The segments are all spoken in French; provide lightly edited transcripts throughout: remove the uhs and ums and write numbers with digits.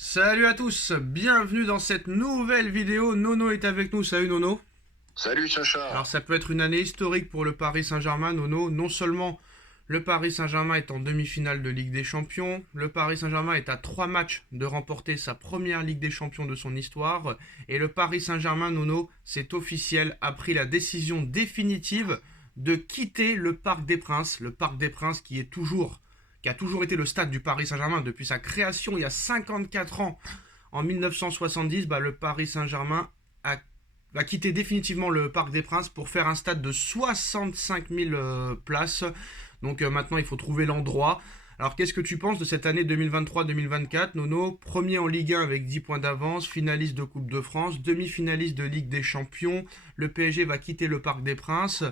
Salut à tous, bienvenue dans cette nouvelle vidéo. Nono est avec nous, salut Nono. Salut Alors Sacha. ça peut être une année historique pour le Paris Saint-Germain, Nono. Non seulement le Paris Saint-Germain est en demi-finale de Ligue des Champions, le Paris Saint-Germain est à 3 matchs de remporter sa première Ligue des Champions de son histoire, et le Paris Saint-Germain, Nono, c'est officiel, a pris la décision définitive de quitter le Parc des Princes. Le Parc des Princes qui a toujours été le stade du Paris Saint-Germain depuis sa création il y a 54 ans. En 1970, le Paris Saint-Germain va quitter définitivement le Parc des Princes pour faire un stade de 65 000 places. Donc maintenant, il faut trouver l'endroit. Alors, qu'est-ce que tu penses de cette année 2023-2024, Nono? Premier en Ligue 1 avec 10 points d'avance, finaliste de Coupe de France, demi-finaliste de Ligue des Champions. Le PSG va quitter le Parc des Princes.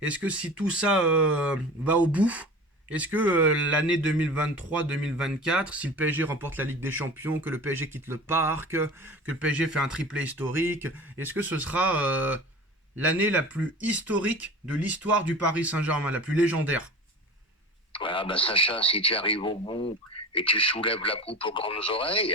Est-ce que si tout ça va au bout, est-ce que l'année 2023-2024, si le PSG remporte la Ligue des Champions, que le PSG quitte le parc, que le PSG fait un triplé historique, est-ce que ce sera l'année la plus historique de l'histoire du Paris Saint-Germain, la plus légendaire? Voilà, Sacha, si tu arrives au bout et tu soulèves la coupe aux grandes oreilles,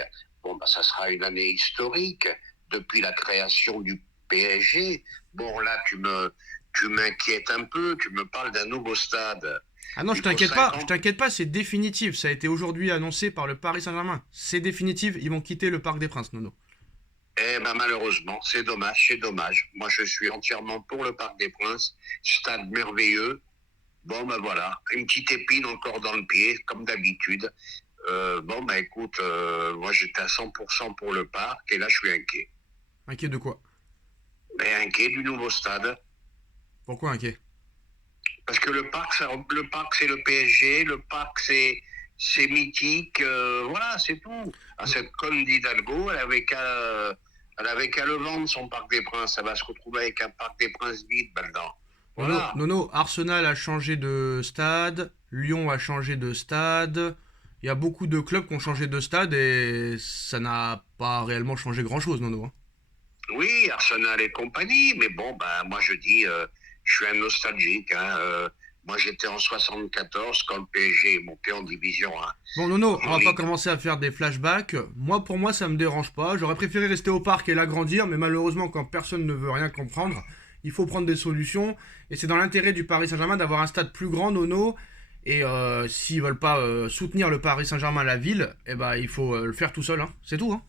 ça sera une année historique depuis la création du PSG. Bon, là, tu m'inquiètes un peu. Tu me parles d'un nouveau stade. Ah non, Il faut 5 je ans. t'inquiète pas, c'est définitif. Ça a été aujourd'hui annoncé par le Paris Saint-Germain. C'est définitif, ils vont quitter le Parc des Princes, Nono. Eh ben, malheureusement, c'est dommage, c'est dommage. Moi, je suis entièrement pour le Parc des Princes. Stade merveilleux. Voilà, une petite épine encore dans le pied, comme d'habitude. Écoute, moi j'étais à 100% pour le parc et là je suis inquiet. Inquiet de quoi? Inquiet du nouveau stade. Pourquoi inquiet? Parce que le parc c'est le PSG, le parc c'est mythique, voilà, c'est tout. À cette conne d'Hidalgo, elle avait qu'à le vendre son Parc des Princes. Elle va se retrouver avec un Parc des Princes vide maintenant. Nono, Voilà. Nono, Arsenal a changé de stade, Lyon a changé de stade. Il y a beaucoup de clubs qui ont changé de stade et ça n'a pas réellement changé grand-chose, Nono, hein. Oui, Arsenal et compagnie, mais moi je dis, je suis un nostalgique. Moi j'étais en 74 quand le PSG est monté en division 1. Bon, Nono, on En va pas Ligue. commencer à faire des flashbacks. Pour moi, ça me dérange pas. J'aurais préféré rester au parc et l'agrandir, mais malheureusement, quand personne ne veut rien comprendre, il faut prendre des solutions. Et c'est dans l'intérêt du Paris Saint-Germain d'avoir un stade plus grand, Nono. Et s'ils veulent pas soutenir le Paris Saint-Germain, la ville, il faut le faire tout seul, hein. C'est tout, hein.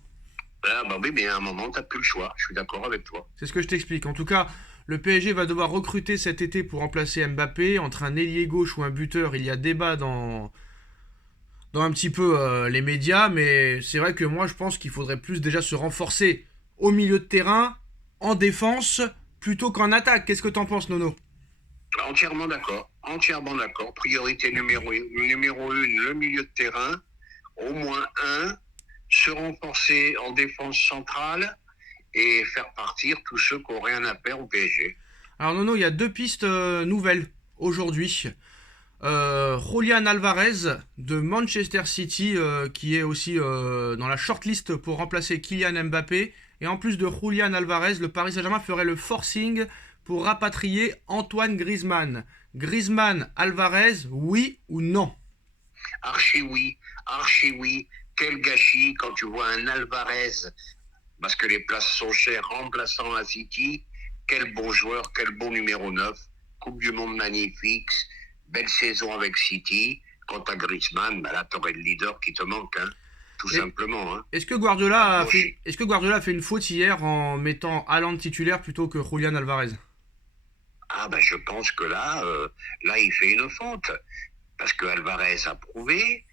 Oui, mais à un moment, t'as plus le choix. Je suis d'accord avec toi. C'est ce que je t'explique. En tout cas, le PSG va devoir recruter cet été pour remplacer Mbappé. Entre un ailier gauche ou un buteur, il y a débat dans un petit peu les médias, mais c'est vrai que moi je pense qu'il faudrait plus déjà se renforcer au milieu de terrain, en défense, plutôt qu'en attaque. Qu'est-ce que t'en penses, Nono? Entièrement d'accord. Entièrement d'accord. Priorité numéro une, le milieu de terrain. Au moins un. Se renforcer en défense centrale et faire partir tous ceux qui n'ont rien à perdre au PSG. Alors Nono, il y a deux pistes nouvelles aujourd'hui. Julian Alvarez de Manchester City qui est aussi dans la shortlist pour remplacer Kylian Mbappé. Et en plus de Julian Alvarez, le Paris Saint-Germain ferait le forcing pour rapatrier Antoine Griezmann. Griezmann, Alvarez, oui ou non? Archi oui, archi oui. Quel gâchis quand tu vois un Alvarez, parce que les places sont chères, remplaçant à City. Quel bon joueur, quel bon numéro 9. Coupe du Monde magnifique, belle saison avec City. Quant à Griezmann, là, t'aurais le leader qui te manque, hein, tout Et simplement. Hein. est-ce que Guardiola a fait une faute hier en mettant Haaland titulaire plutôt que Julian Alvarez? Je pense que là, il fait une faute. Parce que Alvarez a prouvé,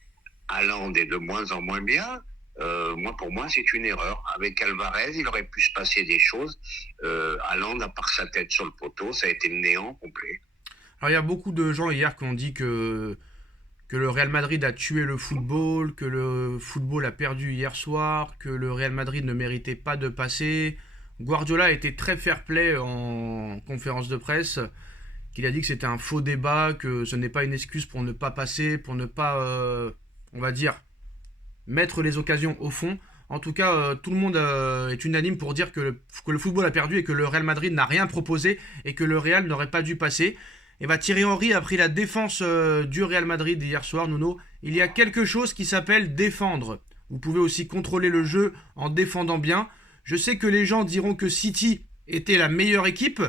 Haaland est de moins en moins bien. Pour moi, c'est une erreur. Avec Alvarez, il aurait pu se passer des choses. Haaland, à part sa tête sur le poteau, ça a été le néant complet. Alors il y a beaucoup de gens hier qui ont dit que le Real Madrid a tué le football, que le football a perdu hier soir, que le Real Madrid ne méritait pas de passer. Guardiola a été très fair-play en conférence de presse, qu'il a dit que c'était un faux débat, que ce n'est pas une excuse pour ne pas passer, pour ne pas, on va dire, mettre les occasions au fond. En tout cas, tout le monde est unanime pour dire que le football a perdu et que le Real Madrid n'a rien proposé et que le Real n'aurait pas dû passer. Et Thierry Henry a pris la défense du Real Madrid hier soir, Nuno. Il y a quelque chose qui s'appelle défendre. Vous pouvez aussi contrôler le jeu en défendant bien. Je sais que les gens diront que City était la meilleure équipe,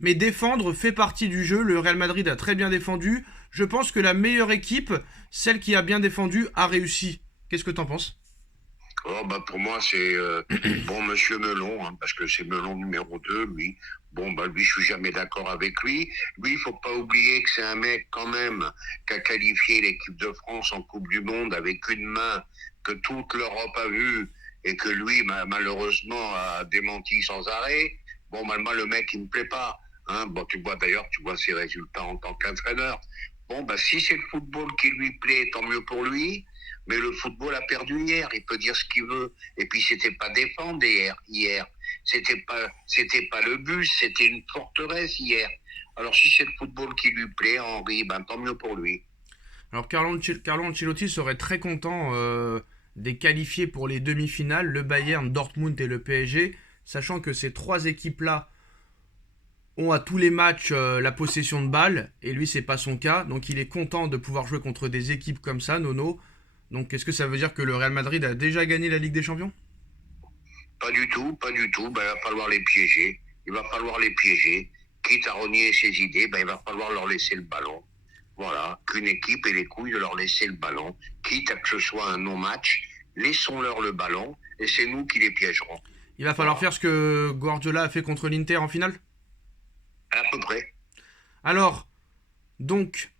mais défendre fait partie du jeu. Le Real Madrid a très bien défendu. Je pense que la meilleure équipe, celle qui a bien défendu, a réussi. Qu'est-ce que t'en penses? Oh, bah pour moi, c'est bon, monsieur Melon, hein, parce que c'est Melon numéro 2, lui. Bon, bah lui, je suis jamais d'accord avec lui. Lui, il faut pas oublier que c'est un mec, quand même, qui a qualifié l'équipe de France en Coupe du Monde avec une main que toute l'Europe a vue et que lui, malheureusement, a démenti sans arrêt. Bon, bah, moi, le mec, il me plaît pas. Hein. Bon, tu vois, d'ailleurs, tu vois ses résultats en tant qu'entraîneur. Bon, bah, si c'est le football qui lui plaît, tant mieux pour lui. Mais le football a perdu hier. Il peut dire ce qu'il veut. Et puis, c'était pas défendre hier. C'était pas le bus. C'était une forteresse hier. Alors, si c'est le football qui lui plaît, Henri, ben, tant mieux pour lui. Alors Carlo Ancelotti serait très content des qualifiés pour les demi-finales, le Bayern, Dortmund et le PSG, sachant que ces trois équipes-là ont à tous les matchs la possession de balle, et lui c'est pas son cas, donc il est content de pouvoir jouer contre des équipes comme ça, Nono. Donc est-ce que ça veut dire que le Real Madrid a déjà gagné la Ligue des Champions? Pas du tout, pas du tout. Ben, il va falloir les piéger. Il va falloir les piéger. Quitte à renier ses idées, ben, il va falloir leur laisser le ballon. Voilà, qu'une équipe ait les couilles de leur laisser le ballon. Quitte à que ce soit un non-match, laissons-leur le ballon et c'est nous qui les piégerons. Il va falloir faire ce que Guardiola a fait contre l'Inter en finale? À peu près. Alors, donc,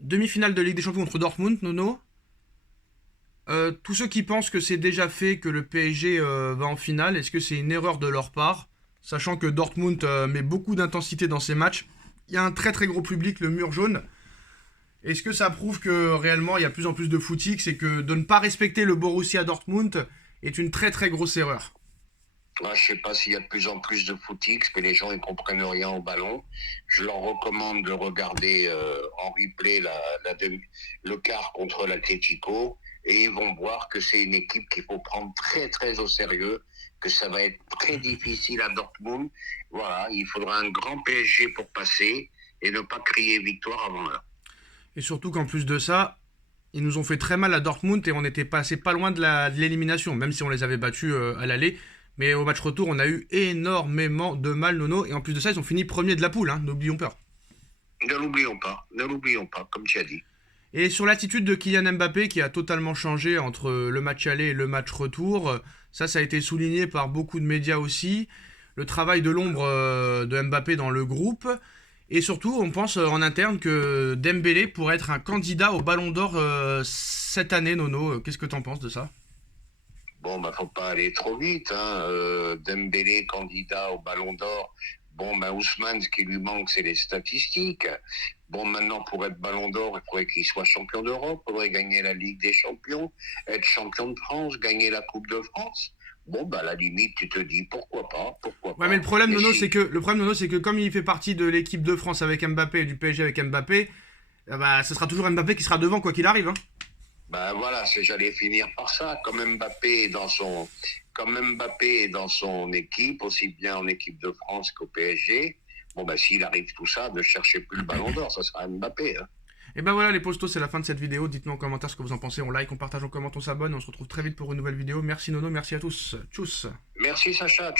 demi-finale de Ligue des Champions contre Dortmund, Nono. Tous ceux qui pensent que c'est déjà fait, que le PSG va en finale, est-ce que c'est une erreur de leur part? Sachant que Dortmund met beaucoup d'intensité dans ses matchs. Il y a un très très gros public, le mur jaune. Est-ce que ça prouve que réellement il y a de plus en plus de footix et que de ne pas respecter le Borussia Dortmund est une très très grosse erreur? Là, je sais pas s'il y a de plus en plus de footix, mais les gens ils comprennent rien au ballon. Je leur recommande de regarder en replay le quart contre l'Atlético et ils vont voir que c'est une équipe qu'il faut prendre très très au sérieux, que ça va être très difficile à Dortmund. Voilà, il faudra un grand PSG pour passer et ne pas crier victoire avant l'heure. Et surtout qu'en plus de ça, ils nous ont fait très mal à Dortmund et on était passé pas loin de l'élimination, même si on les avait battus à l'aller. Mais au match retour, on a eu énormément de mal, Nono. Et en plus de ça, ils ont fini premier de la poule, hein, n'oublions pas. Ne l'oublions pas, comme tu as dit. Et sur l'attitude de Kylian Mbappé, qui a totalement changé entre le match aller et le match retour, ça a été souligné par beaucoup de médias aussi. Le travail de l'ombre de Mbappé dans le groupe. Et surtout, on pense en interne que Dembélé pourrait être un candidat au Ballon d'Or cette année, Nono. Qu'est-ce que t'en penses de ça? Bon, bah, faut pas aller trop vite, hein. Dembélé, candidat au Ballon d'Or. Bon, bah, Ousmane, ce qui lui manque, c'est les statistiques. Bon, maintenant, pour être Ballon d'Or, il faudrait qu'il soit champion d'Europe, il faudrait gagner la Ligue des Champions, être champion de France, gagner la Coupe de France. Bon, bah, à la limite, tu te dis, pourquoi pas. Ouais, mais le problème, Nono, c'est que comme il fait partie de l'équipe de France avec Mbappé et du PSG avec Mbappé, bah, ce sera toujours Mbappé qui sera devant, quoi qu'il arrive, hein. Ben voilà, j'allais finir par ça. Comme Mbappé est dans son équipe, aussi bien en équipe de France qu'au PSG, bon ben s'il arrive tout ça, ne cherchez plus le ballon d'or, ça sera Mbappé. Hein. Et ben voilà les postos, c'est la fin de cette vidéo. Dites-nous en commentaire ce que vous en pensez. On like, on partage, on commente, on s'abonne. On se retrouve très vite pour une nouvelle vidéo. Merci Nono, merci à tous. Tchuss. Merci Sacha.